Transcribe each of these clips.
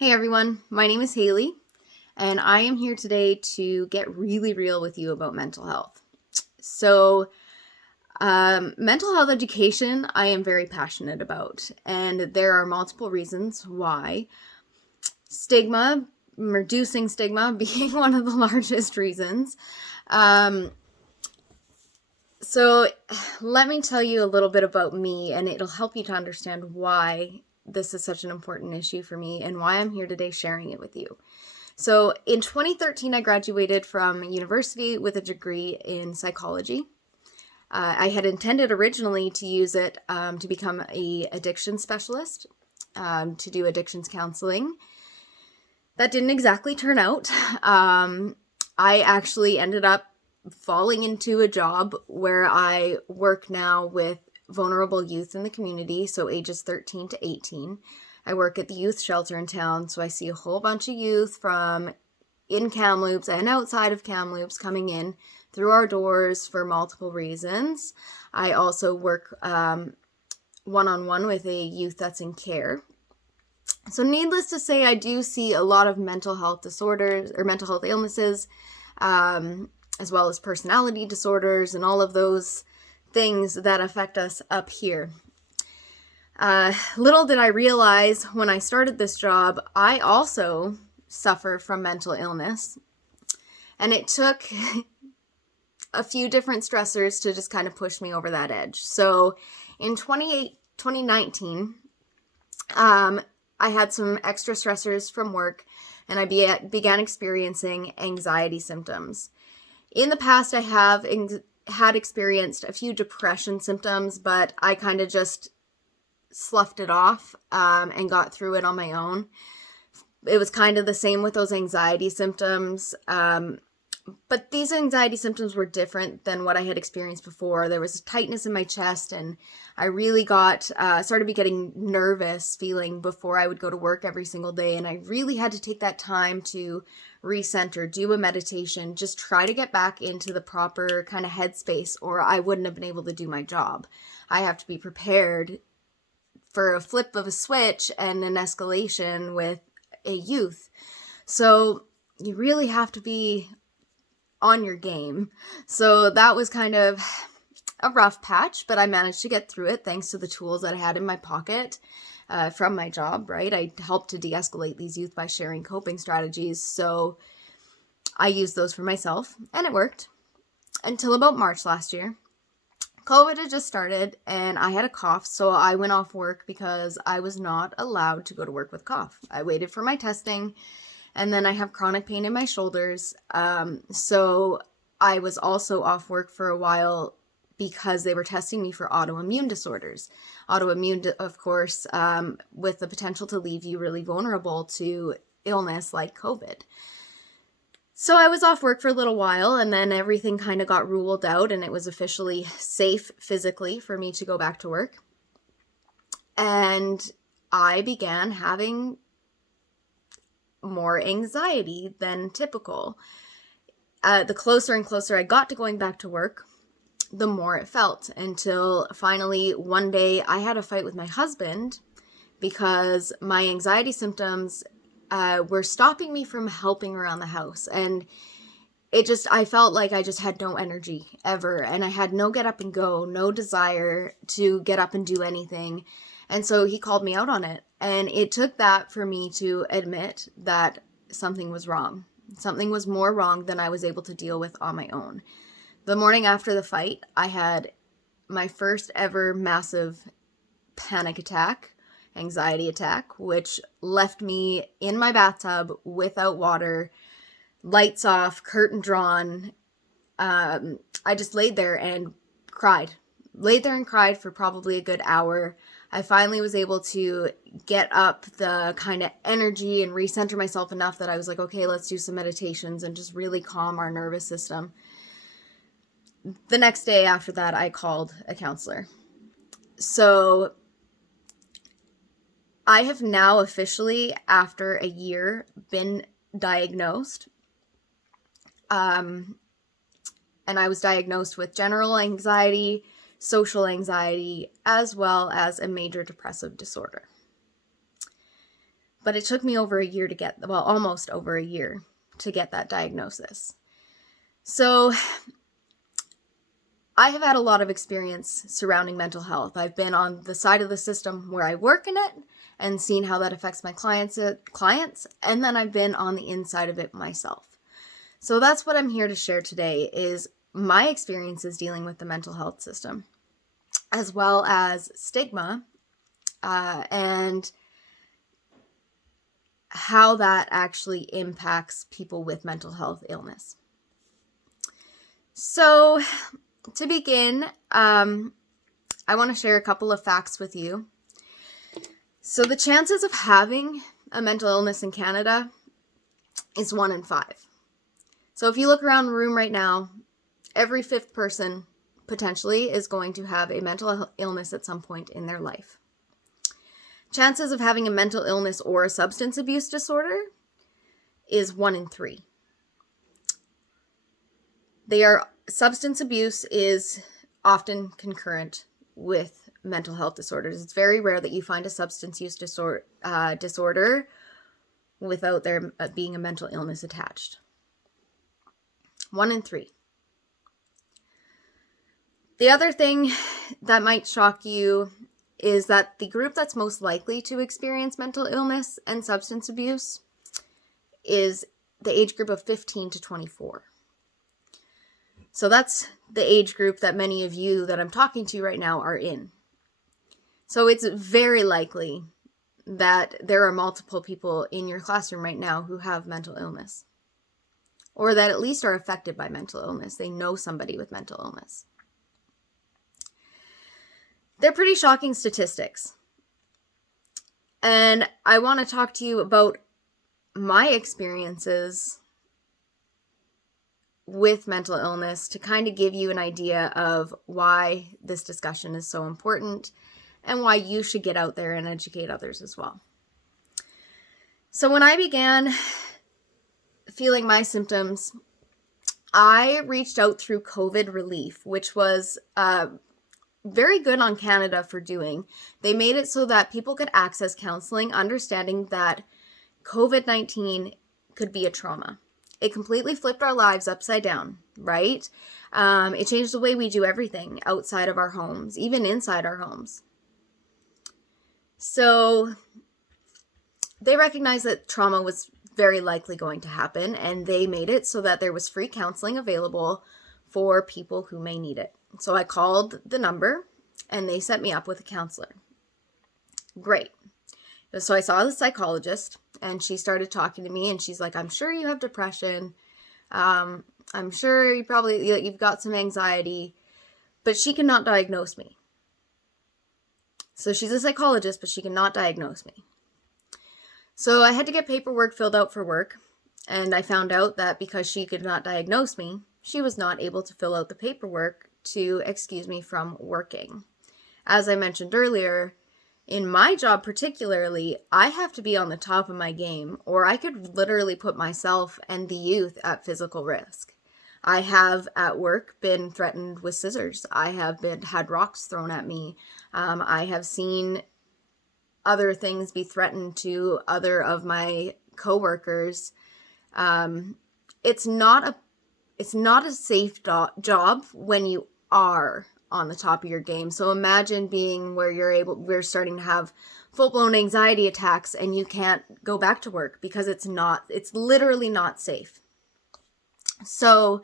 Hey everyone, my name is Haley, and I am here today to get really real with you about mental health. Mental health education I am very passionate about, and there are multiple reasons why. Stigma, reducing stigma being one of the largest reasons. So let me tell you a little bit about me, and it'll help you to understand why this is such an important issue for me and why I'm here today sharing it with you. So in 2013, I graduated from university with a degree in psychology. I had intended originally to use it to become an addiction specialist, to do addictions counseling. That didn't exactly turn out. I actually ended up falling into a job where I work now with vulnerable youth in the community, so ages 13 to 18. I work at the youth shelter in town, so I see a whole bunch of youth from in Kamloops and outside of Kamloops coming in through our doors for multiple reasons. I also work one-on-one with a youth that's in care. So needless to say, I do see a lot of mental health disorders or mental health illnesses, as well as personality disorders and all of those things that affect us up here. Little did I realize when I started this job, I also suffer from mental illness. And it took a few different stressors to just kind of push me over that edge. So in 2019, I had some extra stressors from work, and I began experiencing anxiety symptoms. In the past, I have had experienced a few depression symptoms, but I kind of just sloughed it off and got through it on my own. It was kind of the same with those anxiety symptoms, but these anxiety symptoms were different than what I had experienced before. There was a tightness in my chest, and I really started getting nervous feeling before I would go to work every single day, and I really had to take that time to recenter, do a meditation, just try to get back into the proper kind of headspace, or I wouldn't have been able to do my job. I have to be prepared for a flip of a switch and an escalation with a youth. So you really have to be on your game. So that was kind of a rough patch, but I managed to get through it thanks to the tools that I had in my pocket from my job, right? I helped to de-escalate these youth by sharing coping strategies. So I used those for myself, and it worked until about March last year. COVID had just started, and I had a cough, so I went off work because I was not allowed to go to work with a cough. I waited for my testing, and then I have chronic pain in my shoulders. So I was also off work for a while because they were testing me for autoimmune disorders. Autoimmune, of course, with the potential to leave you really vulnerable to illness like COVID. So I was off work for a little while, and then everything kind of got ruled out, and it was officially safe physically for me to go back to work. And I began having more anxiety than typical. The closer and closer I got to going back to work, the more it felt, until finally one day I had a fight with my husband because my anxiety symptoms were stopping me from helping around the house. And I felt like I just had no energy ever. And I had no get up and go, no desire to get up and do anything. And so he called me out on it. And it took that for me to admit that something was wrong. Something was more wrong than I was able to deal with on my own. The morning after the fight, I had my first ever massive panic attack, anxiety attack, which left me in my bathtub without water, lights off, curtain drawn. I just laid there and cried. Laid there and cried for probably a good hour. I finally was able to get up the kind of energy and recenter myself enough that I was like, okay, let's do some meditations and just really calm our nervous system. The next day after that, I called a counselor. So I have now officially, after a year, been diagnosed. And I was diagnosed with general anxiety, social anxiety, as well as a major depressive disorder. But it took me almost over a year to get that diagnosis. So I have had a lot of experience surrounding mental health. I've been on the side of the system where I work in it and seen how that affects my clients, and then I've been on the inside of it myself. So that's what I'm here to share today, is my experiences dealing with the mental health system, as well as stigma, and how that actually impacts people with mental health illness. So to begin, I want to share a couple of facts with you. So the chances of having a mental illness in Canada is 1 in 5. So if you look around the room right now, every 5th person potentially is going to have a mental illness at some point in their life. Chances of having a mental illness or a substance abuse disorder is 1 in 3. Substance abuse is often concurrent with mental health disorders. It's very rare that you find a substance use disorder without there being a mental illness attached. 1 in 3. The other thing that might shock you is that the group that's most likely to experience mental illness and substance abuse is the age group of 15 to 24. So that's the age group that many of you that I'm talking to right now are in. So it's very likely that there are multiple people in your classroom right now who have mental illness, or that at least are affected by mental illness. They know somebody with mental illness. They're pretty shocking statistics. And I want to talk to you about my experiences with mental illness to kind of give you an idea of why this discussion is so important and why you should get out there and educate others as well. So when I began feeling my symptoms, I reached out through COVID Relief, which was very good on Canada for doing. They made it so that people could access counseling, understanding that COVID-19 could be a trauma. It completely flipped our lives upside down, right? It changed the way we do everything outside of our homes, even inside our homes. So they recognized that trauma was very likely going to happen, and they made it so that there was free counseling available for people who may need it. So I called the number and they set me up with a counselor. Great. So I saw the psychologist and she started talking to me and she's like, I'm sure you have depression. I'm sure you've got some anxiety, but she cannot diagnose me. So she's a psychologist, but she cannot diagnose me. So I had to get paperwork filled out for work. And I found out that because she could not diagnose me, she was not able to fill out the paperwork to excuse me from working. As I mentioned earlier, in my job particularly, I have to be on the top of my game, or I could literally put myself and the youth at physical risk. I have at work been threatened with scissors. I have had rocks thrown at me. I have seen other things be threatened to other of my coworkers. It's not a safe job when you are on the top of your game. So imagine being where we're starting to have full-blown anxiety attacks and you can't go back to work because it's literally not safe. So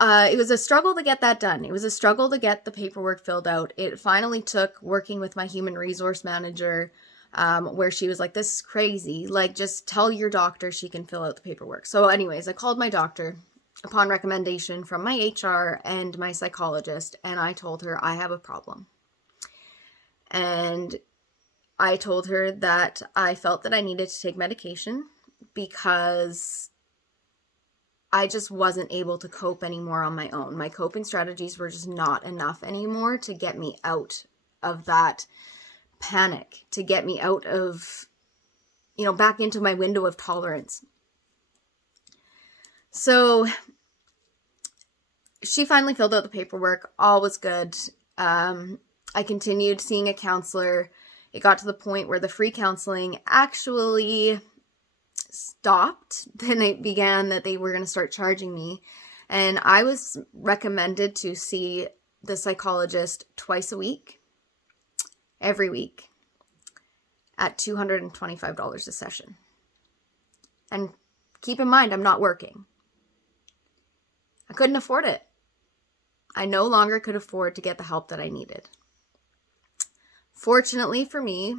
it was a struggle to get that done. It was a struggle to get the paperwork filled out. It finally took working with my human resource manager, where she was like, this is crazy. Like, just tell your doctor she can fill out the paperwork. So anyways, I called my doctor upon recommendation from my HR and my psychologist, and I told her I have a problem. And I told her that I felt that I needed to take medication because I just wasn't able to cope anymore on my own. My coping strategies were just not enough anymore to get me out of that panic, to get me out of, back into my window of tolerance. So she finally filled out the paperwork. All was good. I continued seeing a counselor. It got to the point where the free counseling actually stopped. Then it began that they were going to start charging me. And I was recommended to see the psychologist twice a week, every week, at $225 a session. And keep in mind, I'm not working. I couldn't afford it. I no longer could afford to get the help that I needed. Fortunately for me,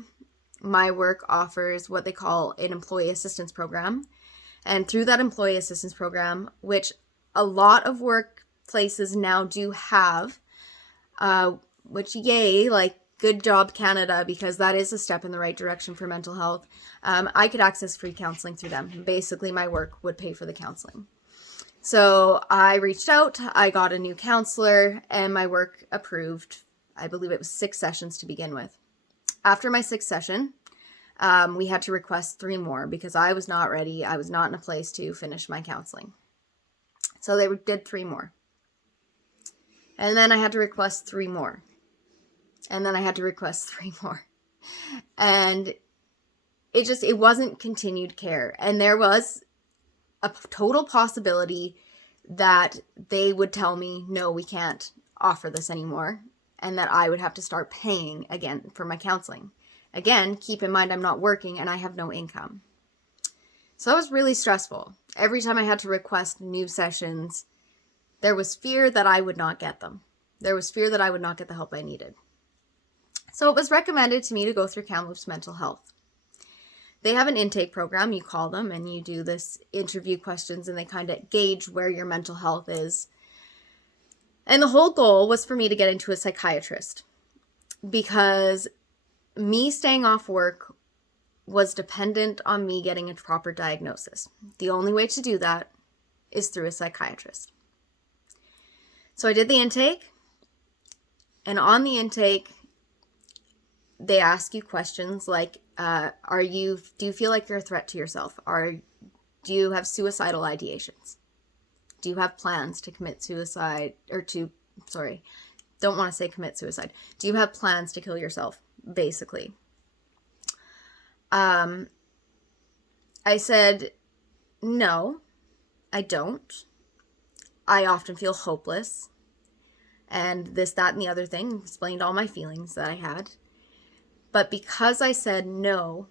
my work offers what they call an employee assistance program. And through that employee assistance program, which a lot of workplaces now do have, which yay, like good job Canada, because that is a step in the right direction for mental health. I could access free counseling through them. Basically, my work would pay for the counseling. So I reached out, I got a new counselor, and my work approved. I believe it was 6 sessions to begin with. After my 6th session, we had to request 3 more because I was not ready. I was not in a place to finish my counseling. So they did 3 more. And then I had to request 3 more. And then I had to request 3 more. And it wasn't continued care. And there was a total possibility that they would tell me, no, we can't offer this anymore. And that I would have to start paying again for my counseling. Again, keep in mind I'm not working and I have no income. So that was really stressful. Every time I had to request new sessions, there was fear that I would not get them. There was fear that I would not get the help I needed. So it was recommended to me to go through Kamloops Mental Health. They have an intake program. You call them and you do this interview questions and they kind of gauge where your mental health is. And the whole goal was for me to get into a psychiatrist because me staying off work was dependent on me getting a proper diagnosis. The only way to do that is through a psychiatrist. So I did the intake, and on the intake, they ask you questions like, do you feel like you're a threat to yourself? Do you have suicidal ideations? Do you have plans to commit suicide don't want to say commit suicide. Do you have plans to kill yourself, basically? I said, no, I don't. I often feel hopeless. And this, that, and the other thing, explained all my feelings that I had. But because I said no,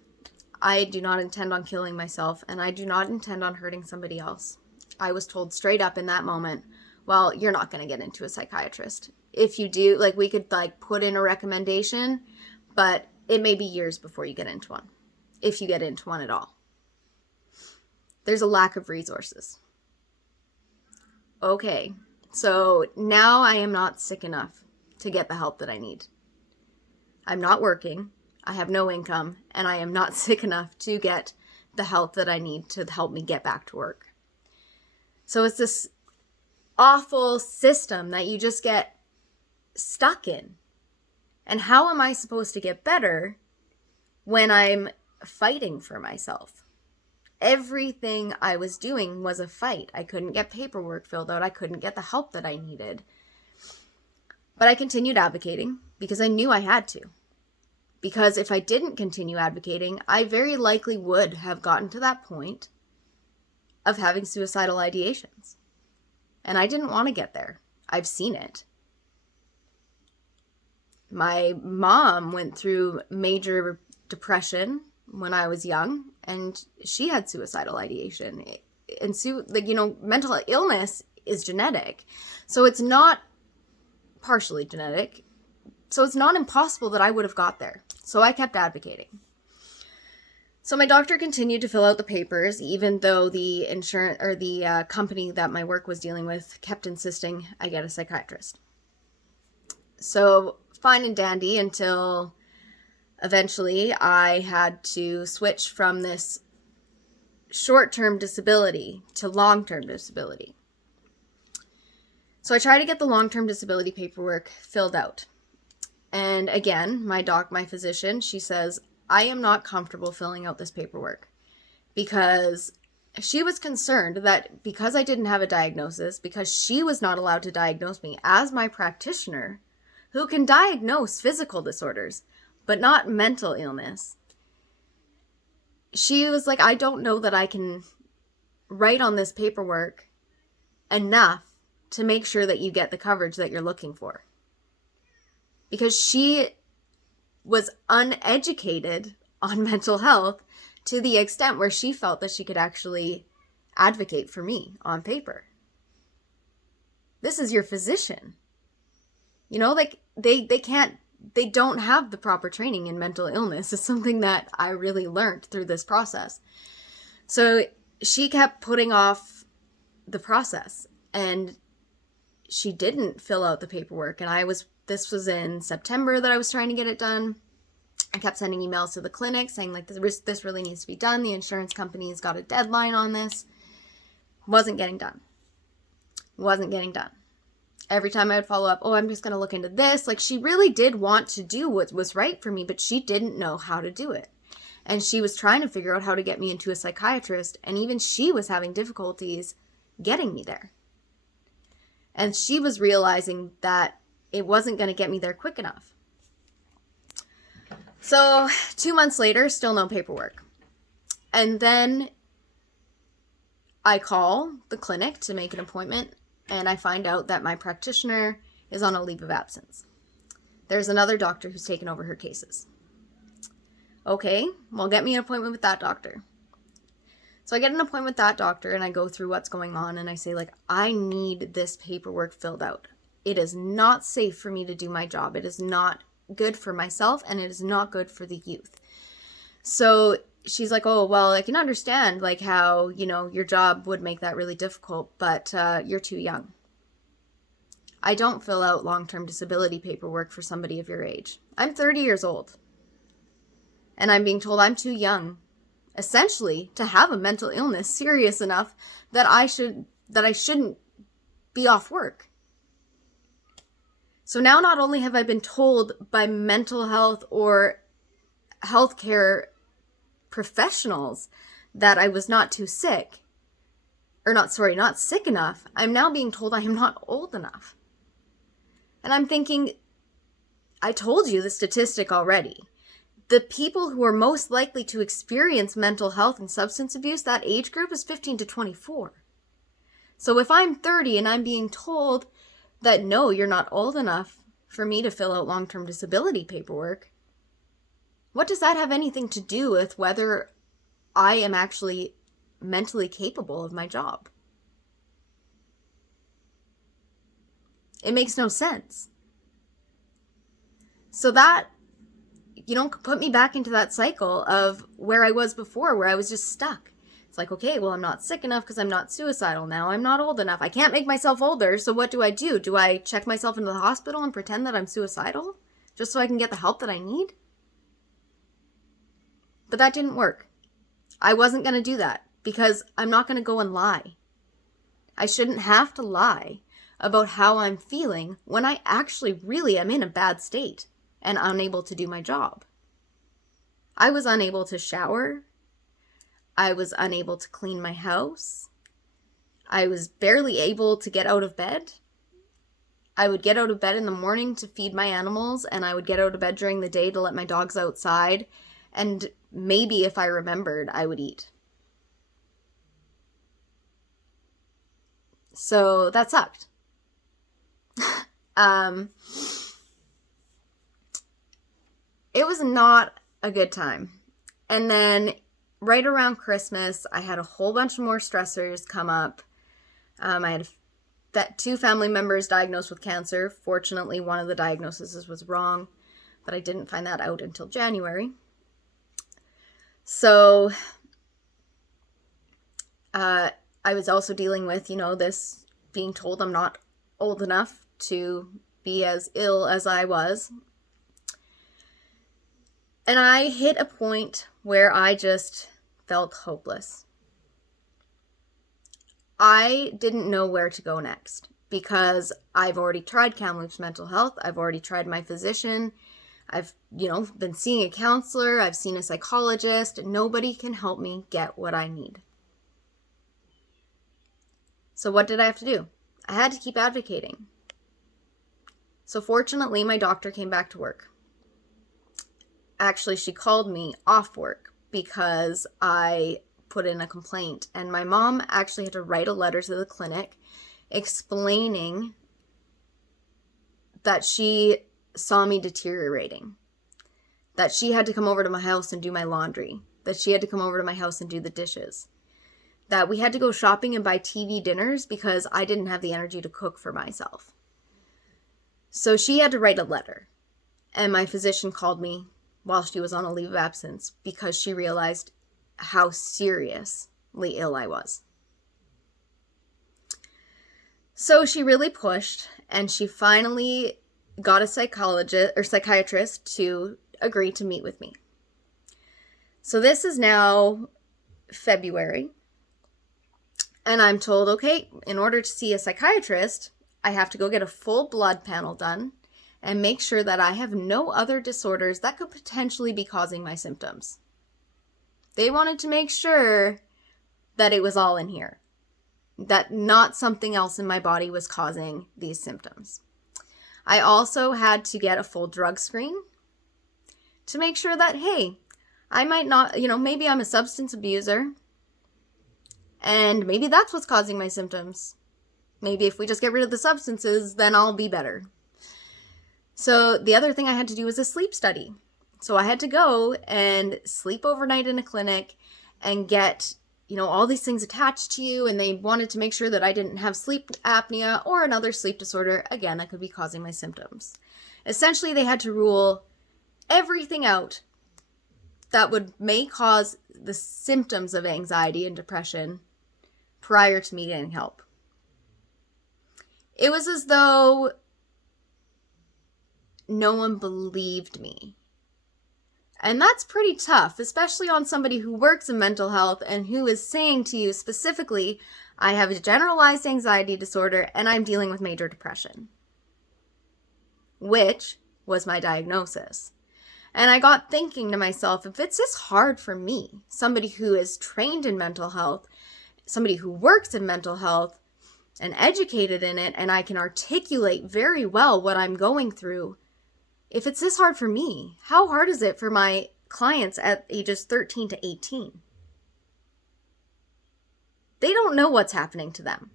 I do not intend on killing myself, and I do not intend on hurting somebody else. I was told straight up in that moment, well, you're not going to get into a psychiatrist. If you do, we could put in a recommendation, but it may be years before you get into one, if you get into one at all. There's a lack of resources. Okay, so now I am not sick enough to get the help that I need. I'm not working, I have no income, and I am not sick enough to get the help that I need to help me get back to work. So it's this awful system that you just get stuck in. And how am I supposed to get better when I'm fighting for myself? Everything I was doing was a fight. I couldn't get paperwork filled out. I couldn't get the help that I needed. But I continued advocating because I knew I had to. Because if I didn't continue advocating, I very likely would have gotten to that point of having suicidal ideations. And I didn't want to get there. I've seen it. My mom went through major depression when I was young, and she had suicidal ideation. And mental illness is genetic. So it's not partially genetic. So it's not impossible that I would have got there. So I kept advocating. So my doctor continued to fill out the papers, even though the insurance or the company that my work was dealing with kept insisting I get a psychiatrist. So fine and dandy until eventually I had to switch from this short-term disability to long-term disability. So I tried to get the long-term disability paperwork filled out. And again, my physician, she says, I am not comfortable filling out this paperwork, because she was concerned that because I didn't have a diagnosis, because she was not allowed to diagnose me as my practitioner, who can diagnose physical disorders, but not mental illness. She was like, I don't know that I can write on this paperwork enough to make sure that you get the coverage that you're looking for. Because she was uneducated on mental health to the extent where she felt that she could actually advocate for me on paper. This is your physician. You know, like they don't have the proper training in mental illness. It's something that I really learned through this process. So she kept putting off the process, and she didn't fill out the paperwork. And this was in September that I was trying to get it done. I kept sending emails to the clinic saying, like, this really needs to be done. The insurance company's got a deadline on this. Wasn't getting done. Every time I would follow up, I'm just going to look into this. Like, she really did want to do what was right for me, but she didn't know how to do it. And she was trying to figure out how to get me into a psychiatrist. And even she was having difficulties getting me there. And she was realizing that it wasn't going to get me there quick enough. So 2 months later, still no paperwork. And then I call the clinic to make an appointment, and I find out that my practitioner is on a leave of absence. There's another doctor who's taken over her cases. Okay, well, get me an appointment with that doctor. So I get an appointment with that doctor, and I go through what's going on, and I say, like, I need this paperwork filled out. It is not safe for me to do my job. It is not good for myself, and it is not good for the youth. So she's like, oh, well, I can understand, like, how, your job would make that really difficult, but you're too young. I don't fill out long-term disability paperwork for somebody of your age. I'm 30 years old, and I'm being told I'm too young, essentially, to have a mental illness serious enough that I shouldn't be off work. So now not only have I been told by mental health or healthcare professionals that I was not sick enough, I'm now being told I am not old enough. And I'm thinking, I told you the statistic already. The people who are most likely to experience mental health and substance abuse, that age group is 15 to 24. So if I'm 30 and I'm being told that no, you're not old enough for me to fill out long-term disability paperwork, what does that have anything to do with whether I am actually mentally capable of my job? It makes no sense. So that, put me back into that cycle of where I was before, where I was just stuck. It's like, okay, well, I'm not sick enough because I'm not suicidal now. I'm not old enough. I can't make myself older. So what do? Do I check myself into the hospital and pretend that I'm suicidal just so I can get the help that I need? But that didn't work. I wasn't going to do that because I'm not going to go and lie. I shouldn't have to lie about how I'm feeling when I actually really am in a bad state and unable to do my job. I was unable to shower. I was unable to clean my house. I was barely able to get out of bed. I would get out of bed in the morning to feed my animals, and I would get out of bed during the day to let my dogs outside, and maybe if I remembered, I would eat. So that sucked. It was not a good time. And then right around Christmas, I had a whole bunch more stressors come up. I had 2 family members diagnosed with cancer. Fortunately, one of the diagnoses was wrong, but I didn't find that out until January. So I was also dealing with, this being told I'm not old enough to be as ill as I was. And I hit a point where I just felt hopeless. I didn't know where to go next because I've already tried Kamloops Mental Health. I've already tried my physician. I've, been seeing a counselor. I've seen a psychologist. Nobody can help me get what I need. So what did I have to do? I had to keep advocating. So fortunately, my doctor came back to work. actually, she called me off work because I put in a complaint. And my mom actually had to write a letter to the clinic explaining that she saw me deteriorating, that she had to come over to my house and do my laundry, that she had to come over to my house and do the dishes, that we had to go shopping and buy TV dinners because I didn't have the energy to cook for myself. So she had to write a letter. And my physician called me while she was on a leave of absence because she realized how seriously ill I was. So she really pushed, and she finally got a psychiatrist to agree to meet with me. So this is now February, and I'm told, okay, in order to see a psychiatrist, I have to go get a full blood panel done and make sure that I have no other disorders that could potentially be causing my symptoms. They wanted to make sure that it was all in here, that not something else in my body was causing these symptoms. I also had to get a full drug screen to make sure that, hey, I might not, maybe I'm a substance abuser, and maybe that's what's causing my symptoms. Maybe if we just get rid of the substances, then I'll be better. So the other thing I had to do was a sleep study. So I had to go and sleep overnight in a clinic and get, all these things attached to you. And they wanted to make sure that I didn't have sleep apnea or another sleep disorder, again, that could be causing my symptoms. Essentially, they had to rule everything out that may cause the symptoms of anxiety and depression prior to me getting help. It was as though no one believed me. And that's pretty tough, especially on somebody who works in mental health and who is saying to you specifically, I have a generalized anxiety disorder and I'm dealing with major depression, which was my diagnosis. And I got thinking to myself, if it's this hard for me, somebody who is trained in mental health, somebody who works in mental health and educated in it, and I can articulate very well what I'm going through, if it's this hard for me, how hard is it for my clients at ages 13 to 18? They don't know what's happening to them.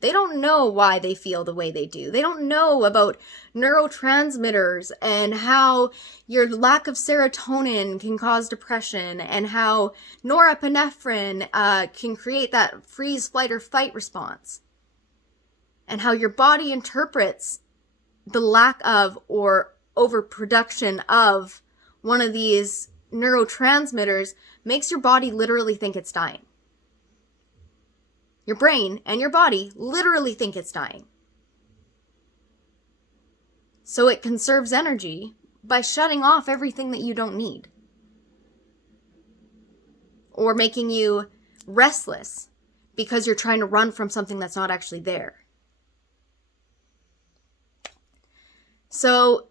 They don't know why they feel the way they do. They don't know about neurotransmitters and how your lack of serotonin can cause depression and how norepinephrine can create that freeze, flight, or fight response. And how your body interprets the lack of or overproduction of one of these neurotransmitters makes your body literally think it's dying. Your brain and your body literally think it's dying. So it conserves energy by shutting off everything that you don't need. Or making you restless because you're trying to run from something that's not actually there. So,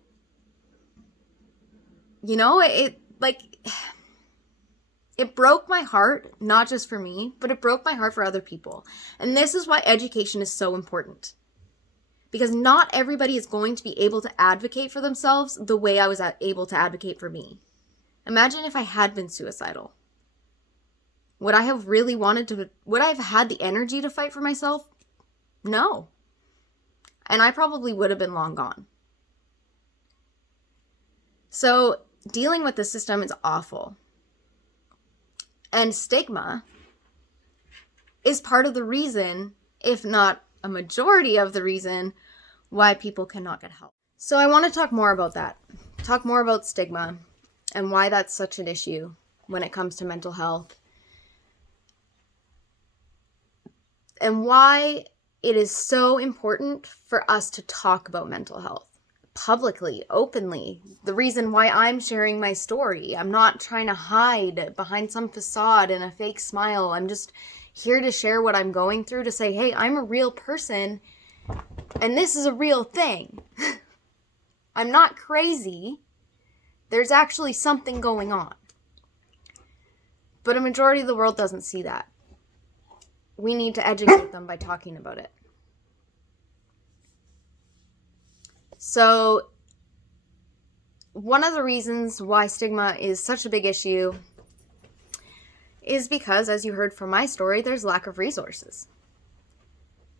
it broke my heart, not just for me, but it broke my heart for other people. And this is why education is so important. Because not everybody is going to be able to advocate for themselves the way I was able to advocate for me. Imagine if I had been suicidal. Would I have had the energy to fight for myself? No. And I probably would have been long gone. So dealing with the system is awful. And stigma is part of the reason, if not a majority of the reason, why people cannot get help. So I want to talk more about that. Talk more about stigma and why that's such an issue when it comes to mental health. And why it is so important for us to talk about mental health. Publicly, openly. The reason why I'm sharing my story. I'm not trying to hide behind some facade and a fake smile. I'm just here to share what I'm going through, to say, hey, I'm a real person and this is a real thing. I'm not crazy. There's actually something going on. But a majority of the world doesn't see that. We need to educate them by talking about it. So one of the reasons why stigma is such a big issue is because, as you heard from my story, there's lack of resources.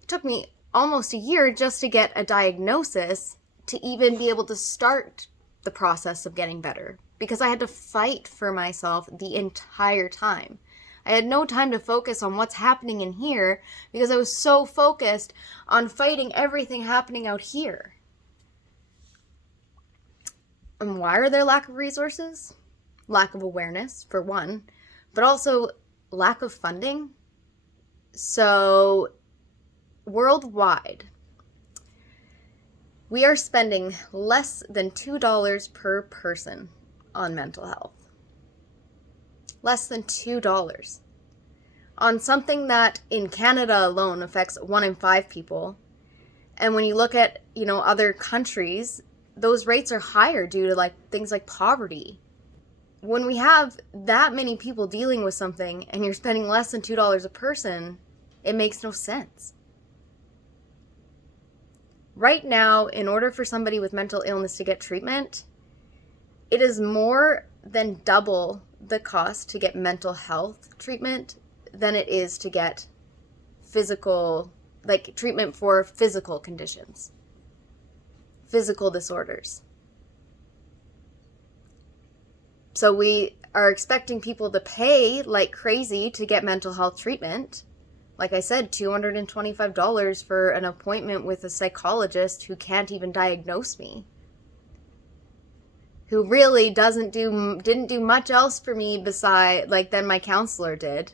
It took me almost a year just to get a diagnosis to even be able to start the process of getting better, because I had to fight for myself the entire time. I had no time to focus on what's happening in here because I was so focused on fighting everything happening out here. And why are there lack of resources? Lack of awareness, for one, but also lack of funding. So worldwide, we are spending less than $2 per person on mental health. Less than $2 on something that in Canada alone affects 1 in 5 people. And when you look at, other countries, those rates are higher due to things like poverty. When we have that many people dealing with something and you're spending less than $2 a person, it makes no sense. Right now, in order for somebody with mental illness to get treatment, it is more than double the cost to get mental health treatment than it is to get physical, treatment for physical conditions, physical disorders. So we are expecting people to pay like crazy to get mental health treatment. Like I said, $225 for an appointment with a psychologist who can't even diagnose me, who really didn't do much else for me than my counselor did.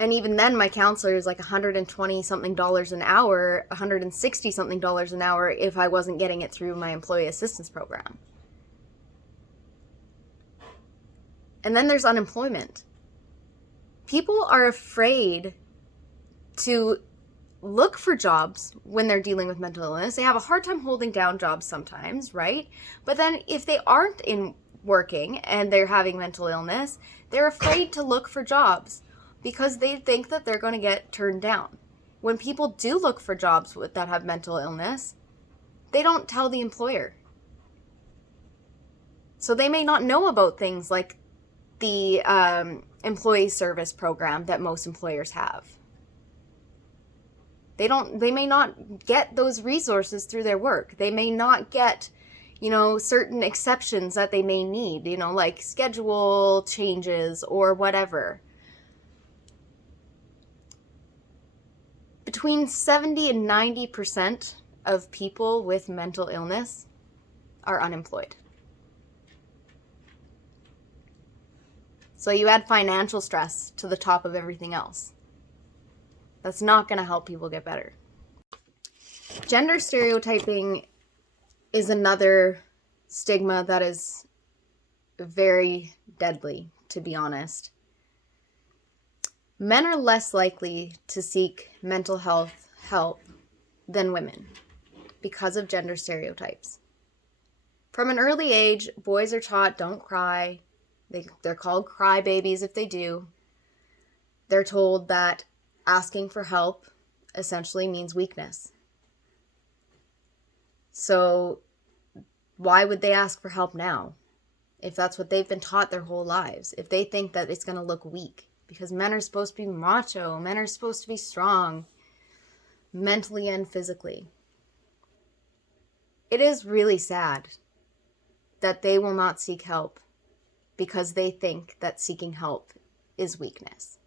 And even then, my counselor is $120 something an hour, $160 something an hour if I wasn't getting it through my employee assistance program. And then there's unemployment. People are afraid to look for jobs when they're dealing with mental illness. They have a hard time holding down jobs sometimes, right? But then if they aren't working and they're having mental illness, they're afraid to look for jobs because they think that they're going to get turned down. When people do look for jobs that have mental illness, they don't tell the employer. So they may not know about things like the employee service program that most employers have. They may not get those resources through their work. They may not get, certain exceptions that they may need, like schedule changes or whatever. Between 70 and 90% of people with mental illness are unemployed. So you add financial stress to the top of everything else. That's not going to help people get better. Gender stereotyping is another stigma that is very deadly, to be honest. Men are less likely to seek mental health help than women because of gender stereotypes. From an early age, boys are taught don't cry. They're called crybabies if they do. They're told that asking for help essentially means weakness. So why would they ask for help now if that's what they've been taught their whole lives? If they think that it's going to look weak, because men are supposed to be macho, men are supposed to be strong, mentally and physically. It is really sad that they will not seek help because they think that seeking help is weakness.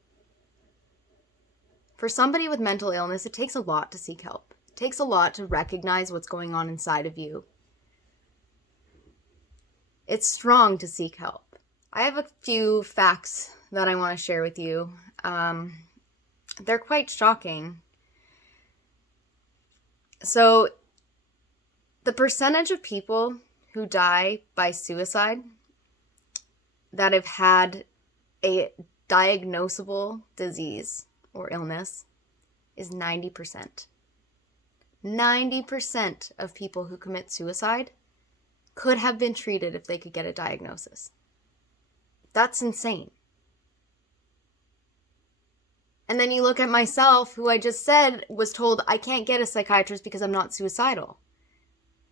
For somebody with mental illness, it takes a lot to seek help. It takes a lot to recognize what's going on inside of you. It's strong to seek help. I have a few facts that I want to share with you. They're quite shocking. So, the percentage of people who die by suicide that have had a diagnosable disease or illness is 90%. 90% of people who commit suicide could have been treated if they could get a diagnosis. That's insane. And then you look at myself, who I just said was told I can't get a psychiatrist because I'm not suicidal.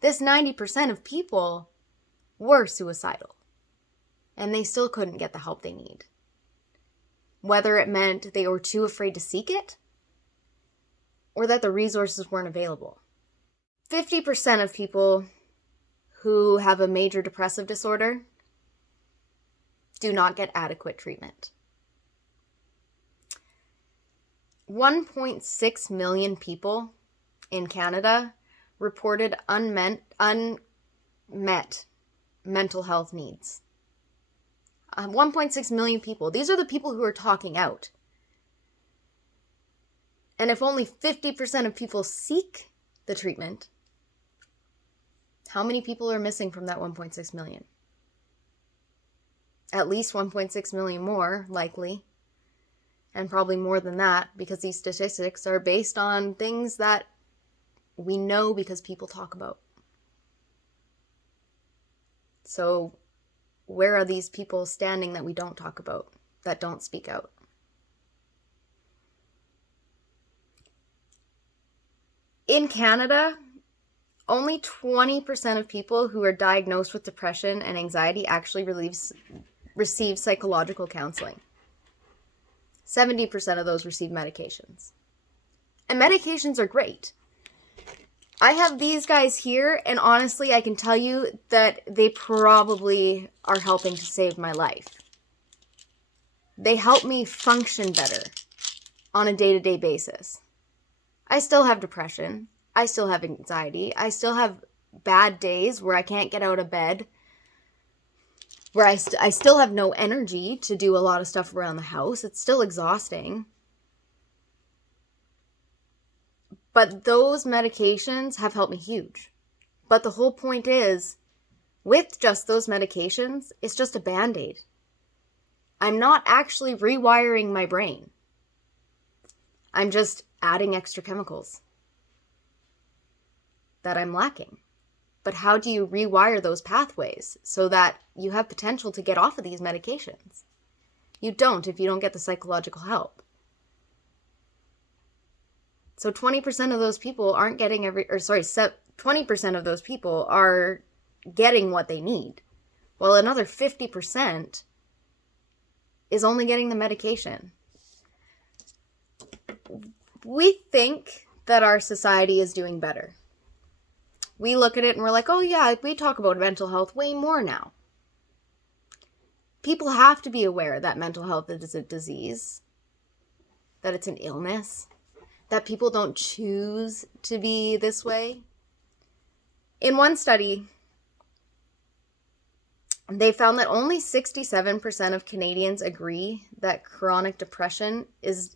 This 90% of people were suicidal, and they still couldn't get the help they need. Whether it meant they were too afraid to seek it, or that the resources weren't available. 50% of people who have a major depressive disorder do not get adequate treatment. 1.6 million people in Canada reported unmet mental health needs. 1.6 million people. These are the people who are talking out. And if only 50% of people seek the treatment, how many people are missing from that 1.6 million? At least 1.6 million more, likely. And probably more than that, because these statistics are based on things that we know because people talk about. So where are these people standing that we don't talk about, that don't speak out? In Canada, only 20% of people who are diagnosed with depression and anxiety actually receive psychological counseling. 70% of those receive medications. And medications are great. I have these guys here, and honestly, I can tell you that they probably are helping to save my life. They help me function better on a day-to-day basis. I still have depression. I still have anxiety. I still have bad days where I can't get out of bed, where I still have no energy to do a lot of stuff around the house. It's still exhausting. But those medications have helped me huge. But the whole point is, with just those medications, it's just a Band-Aid. I'm not actually rewiring my brain. I'm just adding extra chemicals that I'm lacking. But how do you rewire those pathways so that you have potential to get off of these medications? You don't if you don't get the psychological help. So 20% of those people aren't getting 20% of those people are getting what they need. While another 50% is only getting the medication. We think that our society is doing better. We look at it and we're like, oh yeah, we talk about mental health way more now. People have to be aware that mental health is a disease, that it's an illness, that people don't choose to be this way. In one study, they found that only 67% of Canadians agree that chronic depression is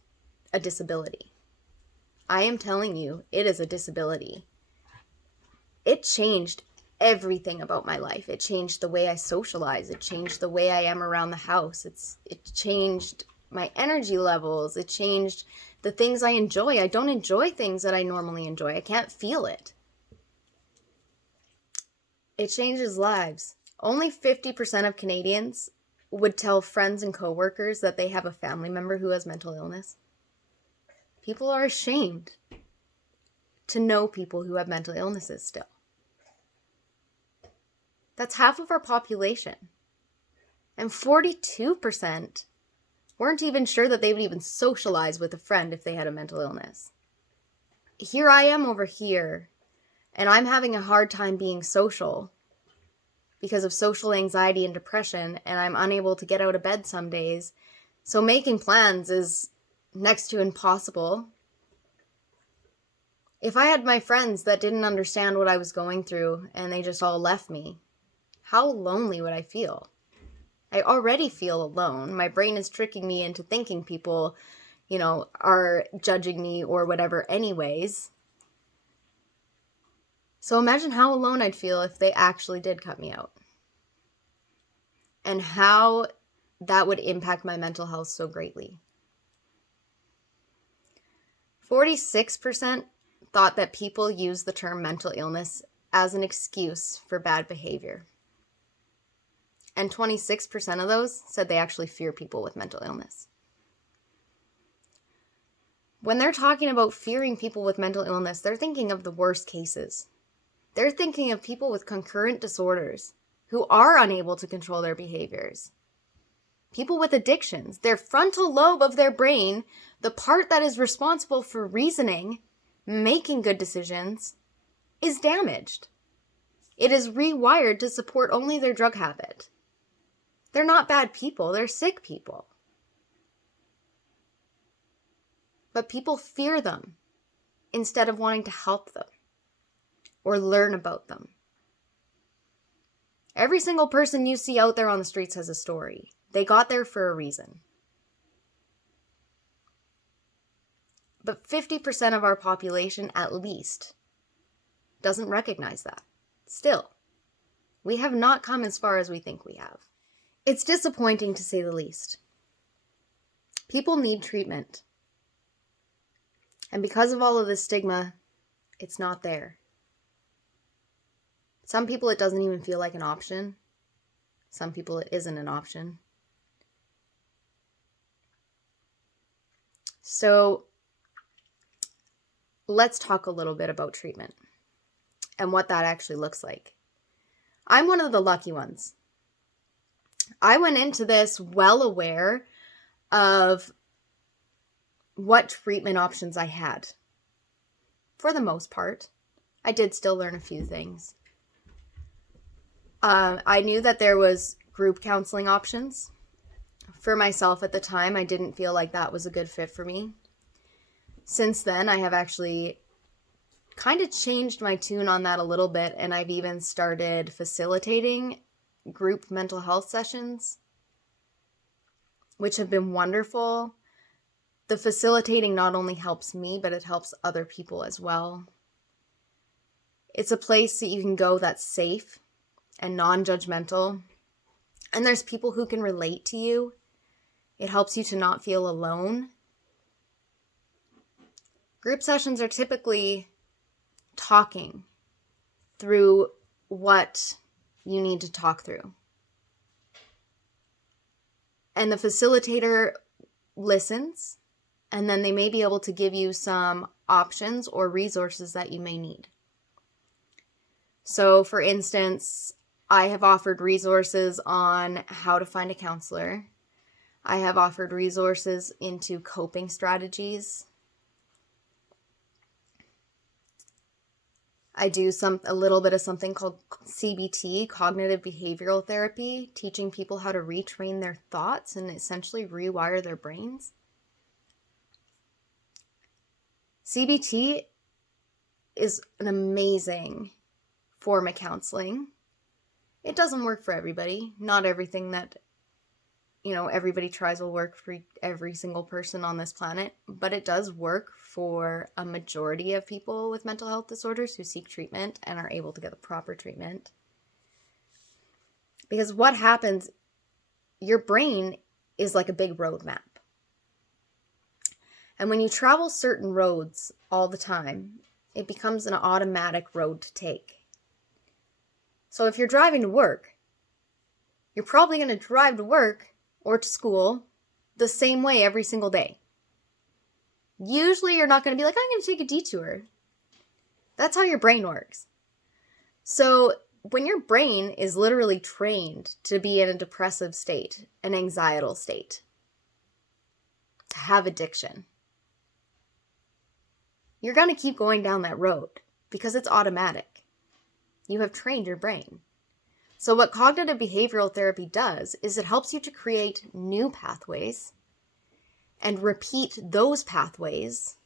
a disability. I am telling you, it is a disability. It changed everything about my life. It changed the way I socialize. It changed the way I am around the house. It changed my energy levels. It changed the things I enjoy. I don't enjoy things that I normally enjoy. I can't feel it. It changes lives. Only 50% of Canadians would tell friends and coworkers that they have a family member who has mental illness. People are ashamed to know people who have mental illnesses still. That's half of our population. And 42% weren't even sure that they would even socialize with a friend if they had a mental illness. Here I am over here, and I'm having a hard time being social because of social anxiety and depression, and I'm unable to get out of bed some days. So making plans is next to impossible. If I had my friends that didn't understand what I was going through and they just all left me, how lonely would I feel? I already feel alone. My brain is tricking me into thinking people, are judging me or whatever anyways. So imagine how alone I'd feel if they actually did cut me out. And how that would impact my mental health so greatly. 46% thought that people use the term mental illness as an excuse for bad behavior. And 26% of those said they actually fear people with mental illness. When they're talking about fearing people with mental illness, they're thinking of the worst cases. They're thinking of people with concurrent disorders who are unable to control their behaviors. People with addictions, their frontal lobe of their brain, the part that is responsible for reasoning, making good decisions, is damaged. It is rewired to support only their drug habit. They're not bad people, they're sick people. But people fear them instead of wanting to help them or learn about them. Every single person you see out there on the streets has a story. They got there for a reason. But 50% of our population, at least, doesn't recognize that. Still, we have not come as far as we think we have. It's disappointing, to say the least. People need treatment. And because of all of this stigma, it's not there. Some people, it doesn't even feel like an option. Some people, it isn't an option. So let's talk a little bit about treatment and what that actually looks like. I'm one of the lucky ones. I went into this well aware of what treatment options I had. For the most part, I did still learn a few things. I knew that there was group counseling options. For myself at the time, I didn't feel like that was a good fit for me. Since then, I have actually kind of changed my tune on that a little bit, and I've even started facilitating group mental health sessions, which have been wonderful. The facilitating not only helps me, but it helps other people as well. It's a place that you can go that's safe and non-judgmental, and there's people who can relate to you. It helps you to not feel alone. Group sessions are typically talking through what you need to talk through. And the facilitator listens, and then they may be able to give you some options or resources that you may need. So, for instance, I have offered resources on how to find a counselor. I have offered resources into coping strategies. I do a little bit of something called CBT, cognitive behavioral therapy, teaching people how to retrain their thoughts and essentially rewire their brains. CBT is an amazing form of counseling. It doesn't work for everybody. Not everything that, everybody tries will work for every single person on this planet, but it does work for a majority of people with mental health disorders who seek treatment and are able to get the proper treatment. Because what happens, your brain is like a big road map. And when you travel certain roads all the time, it becomes an automatic road to take. So if you're driving to work, you're probably going to drive to work or to school the same way every single day. Usually you're not going to be like, I'm going to take a detour. That's how your brain works. So when your brain is literally trained to be in a depressive state, an anxietal state, to have addiction, you're going to keep going down that road because it's automatic. You have trained your brain. So what cognitive behavioral therapy does is it helps you to create new pathways and repeat those pathways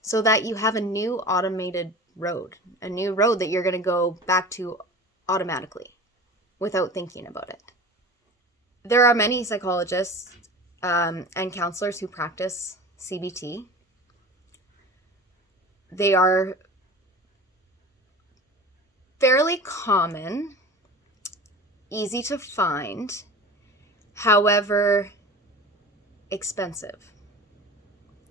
so that you have a new automated road, a new road that you're going to go back to automatically without thinking about it. There are many psychologists and counselors who practice CBT. They are fairly common, easy to find, however, expensive.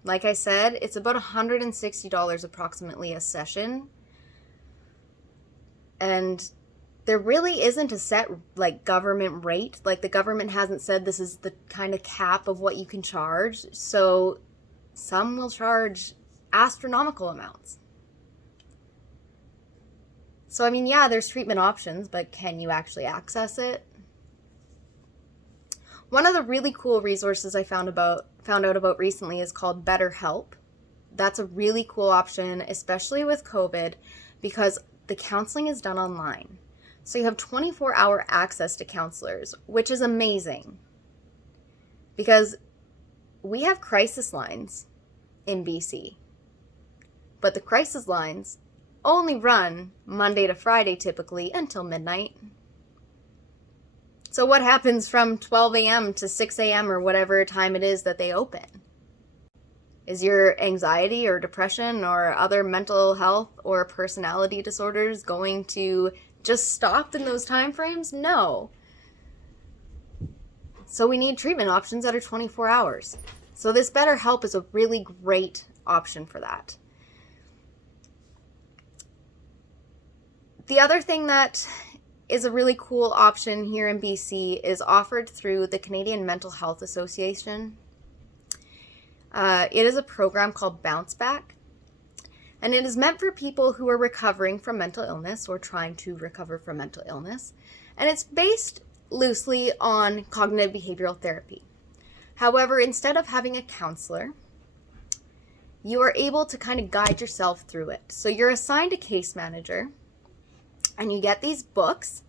Like I said, it's about $160 approximately a session. And there really isn't a set government rate. The government hasn't said this is the kind of cap of what you can charge. So some will charge astronomical amounts. So, I mean, yeah, there's treatment options, but can you actually access it? One of the really cool resources I found out about recently is called BetterHelp. That's a really cool option, especially with COVID, because the counseling is done online. So you have 24-hour access to counselors, which is amazing. Because we have crisis lines in BC. But the crisis lines only run Monday to Friday typically until midnight. So what happens from 12 a.m. to 6 a.m. or whatever time it is that they open? Is your anxiety or depression or other mental health or personality disorders going to just stop in those time frames? No. So we need treatment options that are 24 hours. So this BetterHelp is a really great option for that. The other thing that is a really cool option here in BC is offered through the Canadian Mental Health Association. It is a program called Bounce Back, and it is meant for people who are recovering from mental illness or trying to recover from mental illness, and it's based loosely on cognitive behavioral therapy. However, instead of having a counselor, you are able to kind of guide yourself through it. So you're assigned a case manager, and you get these books,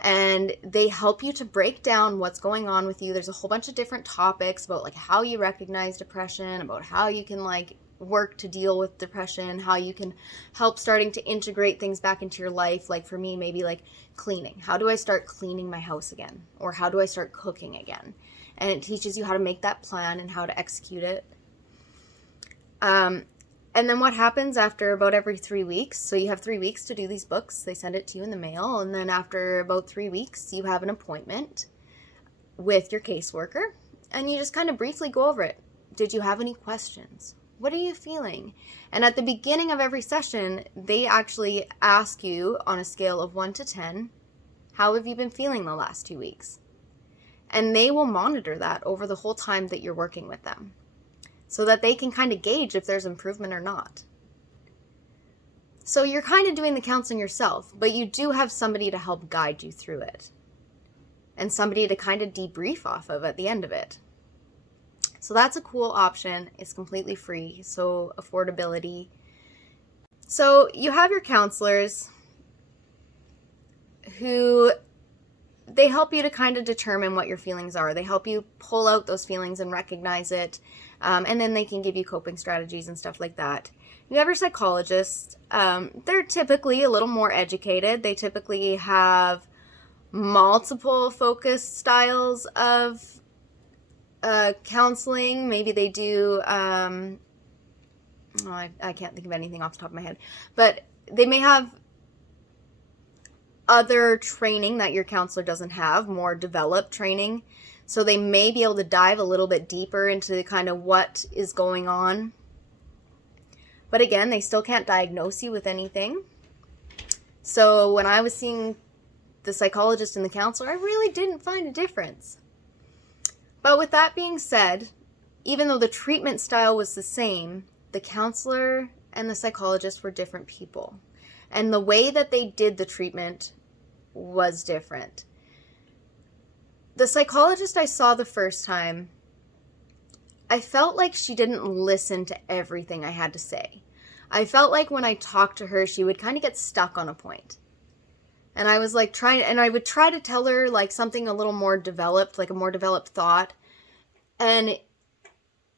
and they help you to break down what's going on with you. There's a whole bunch of different topics about like how you recognize depression, about how you can like work to deal with depression, how you can help starting to integrate things back into your life. Like for me, maybe like cleaning. How do I start cleaning my house again? Or how do I start cooking again? And it teaches you how to make that plan and how to execute it. And then what happens after about every 3 weeks? So you have 3 weeks to do these books. They send it to you in the mail. And then after about 3 weeks, you have an appointment with your caseworker. And you just kind of briefly go over it. Did you have any questions? What are you feeling? And at the beginning of every session, they actually ask you on a scale of 1 to 10, how have you been feeling the last 2 weeks? And they will monitor that over the whole time that you're working with them, so that they can kind of gauge if there's improvement or not. So you're kind of doing the counseling yourself, but you do have somebody to help guide you through it, and somebody to kind of debrief off of at the end of it. So that's a cool option. It's completely free, so affordability. So you have your counselors who they help you to kind of determine what your feelings are. They help you pull out those feelings and recognize it. And then they can give you coping strategies and stuff like that. You have your psychologists. They're typically a little more educated. They typically have multiple focus styles of counseling. Maybe they do, I can't think of anything off the top of my head, but they may have other training that your counselor doesn't have, more developed training. So they may be able to dive a little bit deeper into kind of what is going on. But again, they still can't diagnose you with anything. So when I was seeing the psychologist and the counselor, I really didn't find a difference. But with that being said, even though the treatment style was the same, the counselor and the psychologist were different people. And the way that they did the treatment was different. The psychologist I saw the first time, I felt like she didn't listen to everything I had to say. I felt like when I talked to her, she would kind of get stuck on a point. And I was like I would try to tell her like something a little more developed, like a more developed thought. And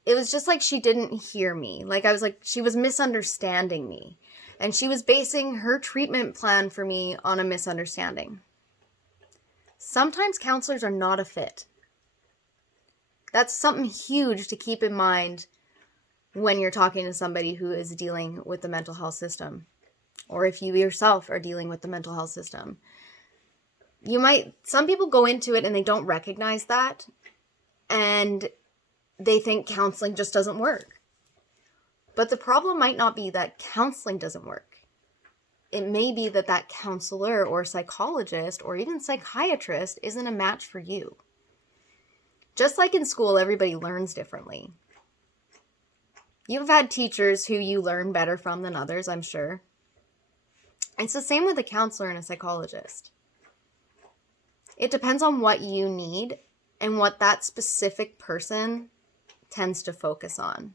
it was just like she didn't hear me. Like I was like, she was misunderstanding me. And she was basing her treatment plan for me on a misunderstanding. Sometimes counselors are not a fit. That's something huge to keep in mind when you're talking to somebody who is dealing with the mental health system, or if you yourself are dealing with the mental health system. Some people go into it and they don't recognize that, and they think counseling just doesn't work. But the problem might not be that counseling doesn't work. It may be that that counselor or psychologist or even psychiatrist isn't a match for you. Just like in school, everybody learns differently. You've had teachers who you learn better from than others, I'm sure. It's the same with a counselor and a psychologist. It depends on what you need and what that specific person tends to focus on.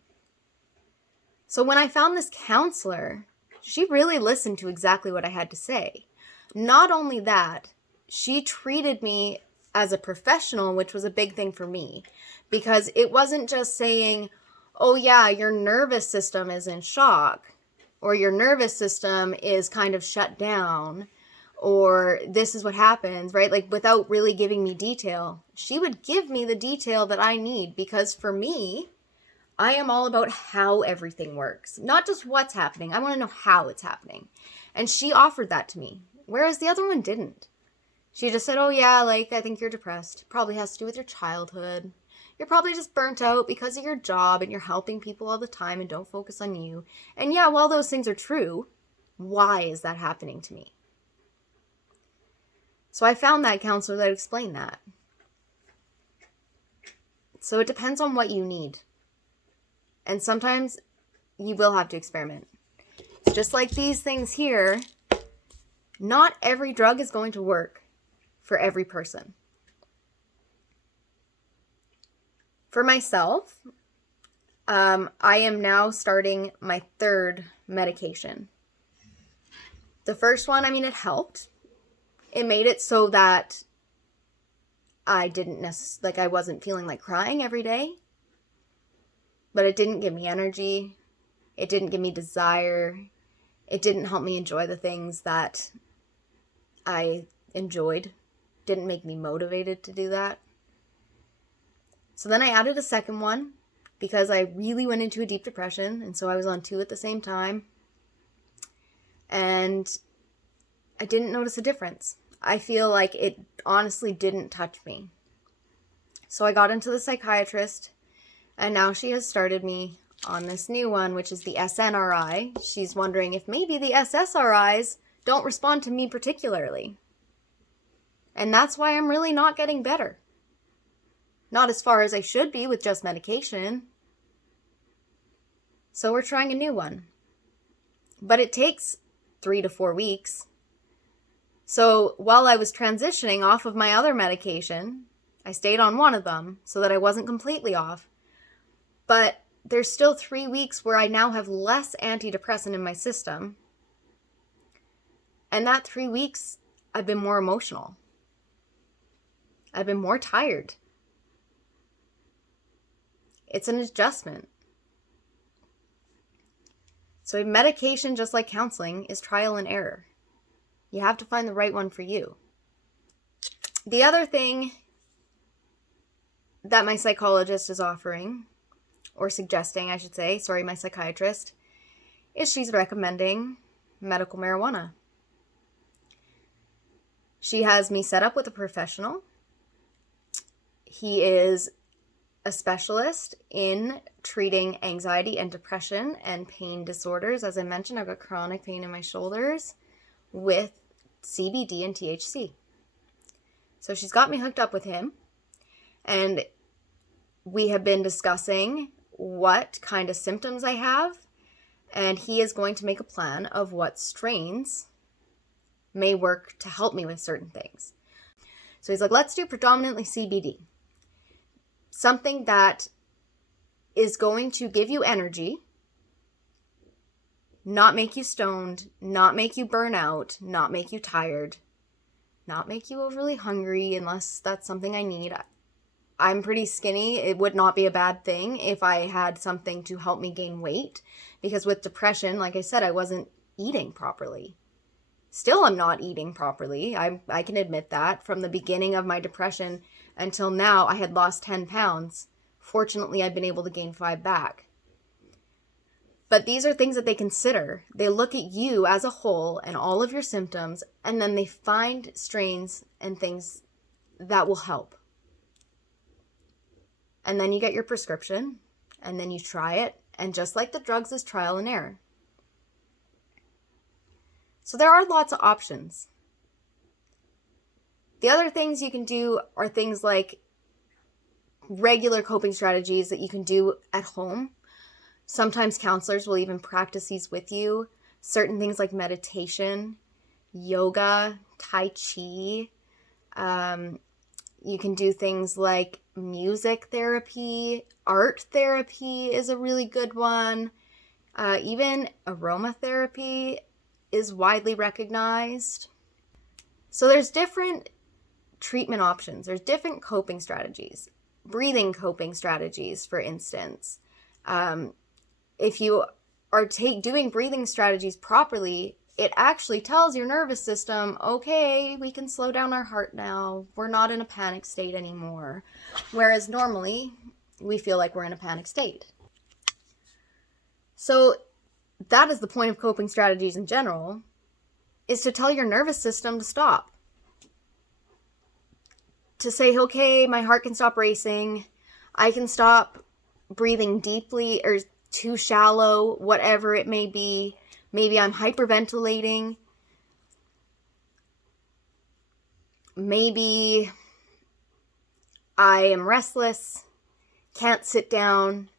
So when I found this counselor, she really listened to exactly what I had to say. Not only that, she treated me as a professional, which was a big thing for me, because it wasn't just saying, oh yeah, your nervous system is in shock, or your nervous system is kind of shut down, or this is what happens, right? Like, without really giving me detail. She would give me the detail that I need, because for me, I am all about how everything works, not just what's happening. I want to know how it's happening. And she offered that to me, whereas the other one didn't. She just said, oh yeah, like, I think you're depressed. Probably has to do with your childhood. You're probably just burnt out because of your job and you're helping people all the time and don't focus on you. And yeah, while those things are true, why is that happening to me? So I found that counselor that explained that. So it depends on what you need. And sometimes you will have to experiment. Just like these things here, not every drug is going to work for every person. For myself, I am now starting my third medication. The first one, it helped. It made it so that I I wasn't feeling like crying every day. But it didn't give me energy. It didn't give me desire. It didn't help me enjoy the things that I enjoyed. Didn't make me motivated to do that. So then I added a second one because I really went into a deep depression. And so I was on 2 at the same time. And I didn't notice a difference. I feel like it honestly didn't touch me. So I got into the psychiatrist. And now she has started me on this new one, which is the SNRI. She's wondering if maybe the SSRIs don't respond to me particularly. And that's why I'm really not getting better. Not as far as I should be with just medication. So we're trying a new one. But it takes 3 to 4 weeks. So while I was transitioning off of my other medication, I stayed on one of them so that I wasn't completely off. But there's still 3 weeks where I now have less antidepressant in my system. And that 3 weeks, I've been more emotional. I've been more tired. It's an adjustment. So medication, just like counseling, is trial and error. You have to find the right one for you. The other thing that my psychologist is offering, or suggesting, I should say, my psychiatrist, is she's recommending medical marijuana. She has me set up with a professional. He is a specialist in treating anxiety and depression and pain disorders. As I mentioned, I've got chronic pain in my shoulders with CBD and THC. So she's got me hooked up with him, and we have been discussing what kind of symptoms I have, and he is going to make a plan of what strains may work to help me with certain things. So he's like, let's do predominantly CBD. Something that is going to give you energy, not make you stoned, not make you burn out, not make you tired, not make you overly hungry unless that's something I need. I'm pretty skinny. It would not be a bad thing if I had something to help me gain weight, because with depression, like I said, I wasn't eating properly. Still, I'm not eating properly. I can admit that. From the beginning of my depression until now, I had lost 10 pounds. Fortunately, I've been able to gain 5 back. But these are things that they consider. They look at you as a whole and all of your symptoms, and then they find strains and things that will help. And then you get your prescription, and then you try it, and just like the drugs, is trial and error. So there are lots of options. The other things you can do are things like regular coping strategies that you can do at home. Sometimes counselors will even practice these with you. Certain things like meditation. yoga, tai chi. You can do things like music therapy, art therapy is a really good one. Even aromatherapy is widely recognized. So there's different treatment options. There's different coping strategies. Breathing coping strategies, for instance. If you are doing breathing strategies properly, it actually tells your nervous system, okay, we can slow down our heart now. We're not in a panic state anymore. Whereas normally, we feel like we're in a panic state. So that is the point of coping strategies in general, is to tell your nervous system to stop. To say, okay, my heart can stop racing. I can stop breathing deeply or too shallow, whatever it may be. Maybe I'm hyperventilating. Maybe I am restless, can't sit down,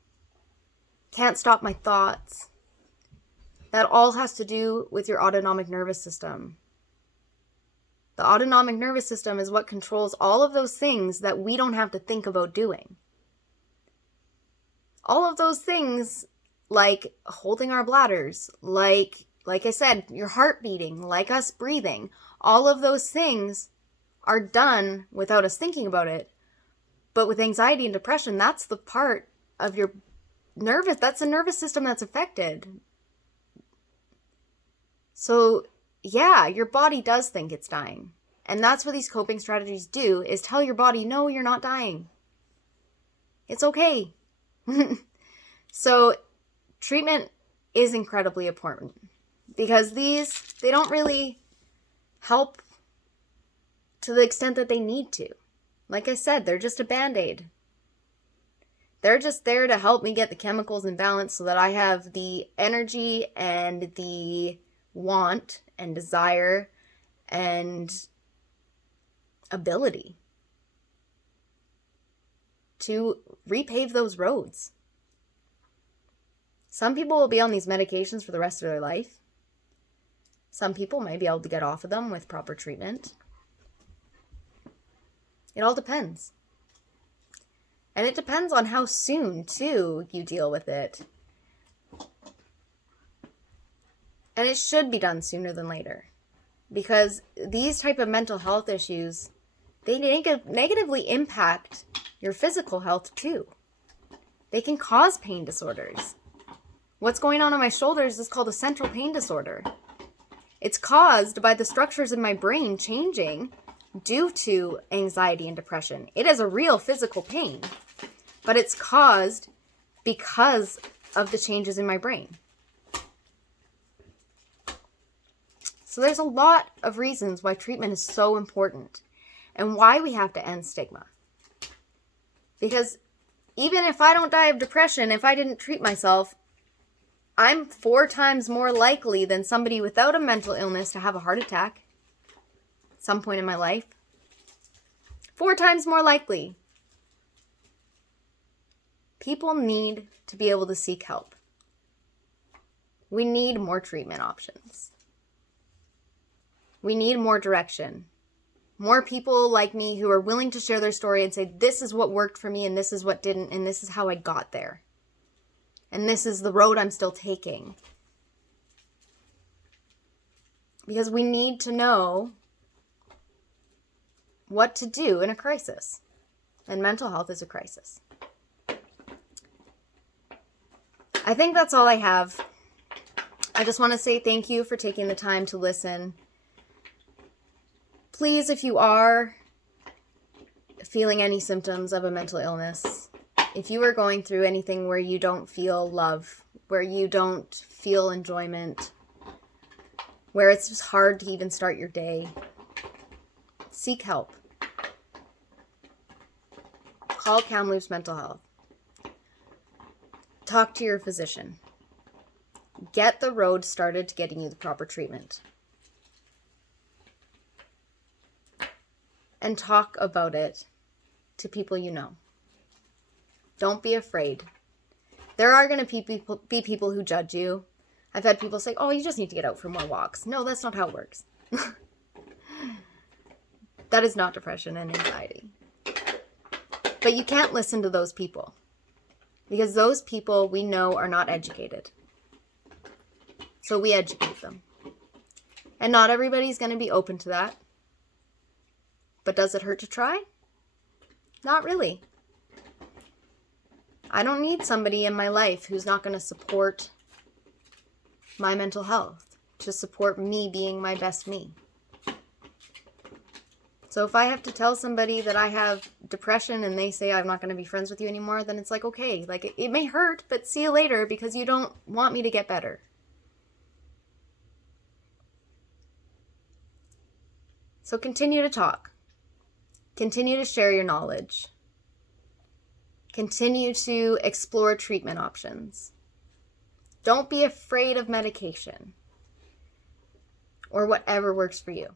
can't stop my thoughts. That all has to do with your autonomic nervous system. The autonomic nervous system is what controls all of those things that we don't have to think about doing. All of those things, like holding our bladders, like I said, your heart beating, like us breathing, all of those things are done without us thinking about it. But with anxiety and depression, that's the part of your that's the nervous system that's affected. So yeah, your body does think it's dying. And that's what these coping strategies do, is tell your body, no, you're not dying. It's okay. So treatment is incredibly important because they don't really help to the extent that they need to. Like I said, they're just a Band-Aid. They're just there to help me get the chemicals in balance so that I have the energy and the want and desire and ability to repave those roads. Some people will be on these medications for the rest of their life. Some people might be able to get off of them with proper treatment. It all depends. And it depends on how soon, too, you deal with it. And it should be done sooner than later. Because these type of mental health issues, they negatively impact your physical health, too. They can cause pain disorders. What's going on my shoulders is called a central pain disorder. It's caused by the structures in my brain changing due to anxiety and depression. It is a real physical pain, but it's caused because of the changes in my brain. So there's a lot of reasons why treatment is so important and why we have to end stigma. Because even if I don't die of depression, if I didn't treat myself, I'm 4 times more likely than somebody without a mental illness to have a heart attack at some point in my life. 4 times more likely. People need to be able to seek help. We need more treatment options. We need more direction. More people like me who are willing to share their story and say, this is what worked for me and this is what didn't and this is how I got there. And this is the road I'm still taking. Because we need to know what to do in a crisis. And mental health is a crisis. I think that's all I have. I just want to say thank you for taking the time to listen. Please, if you are feeling any symptoms of a mental illness, if you are going through anything where you don't feel love, where you don't feel enjoyment, where it's just hard to even start your day, seek help. Call Kamloops Mental Health. Talk to your physician. Get the road started to getting you the proper treatment. And talk about it to people you know. Don't be afraid. There are going to be people who judge you. I've had people say, oh, you just need to get out for more walks. No, that's not how it works. That is not depression and anxiety. But you can't listen to those people, because those people we know are not educated. So we educate them. And not everybody's going to be open to that. But does it hurt to try? Not really. I don't need somebody in my life who's not going to support my mental health, to support me being my best me. So if I have to tell somebody that I have depression and they say I'm not going to be friends with you anymore, then it's like, okay, like it may hurt, but see you later, because you don't want me to get better. So continue to talk. Continue to share your knowledge. Continue to explore treatment options. Don't be afraid of medication or whatever works for you.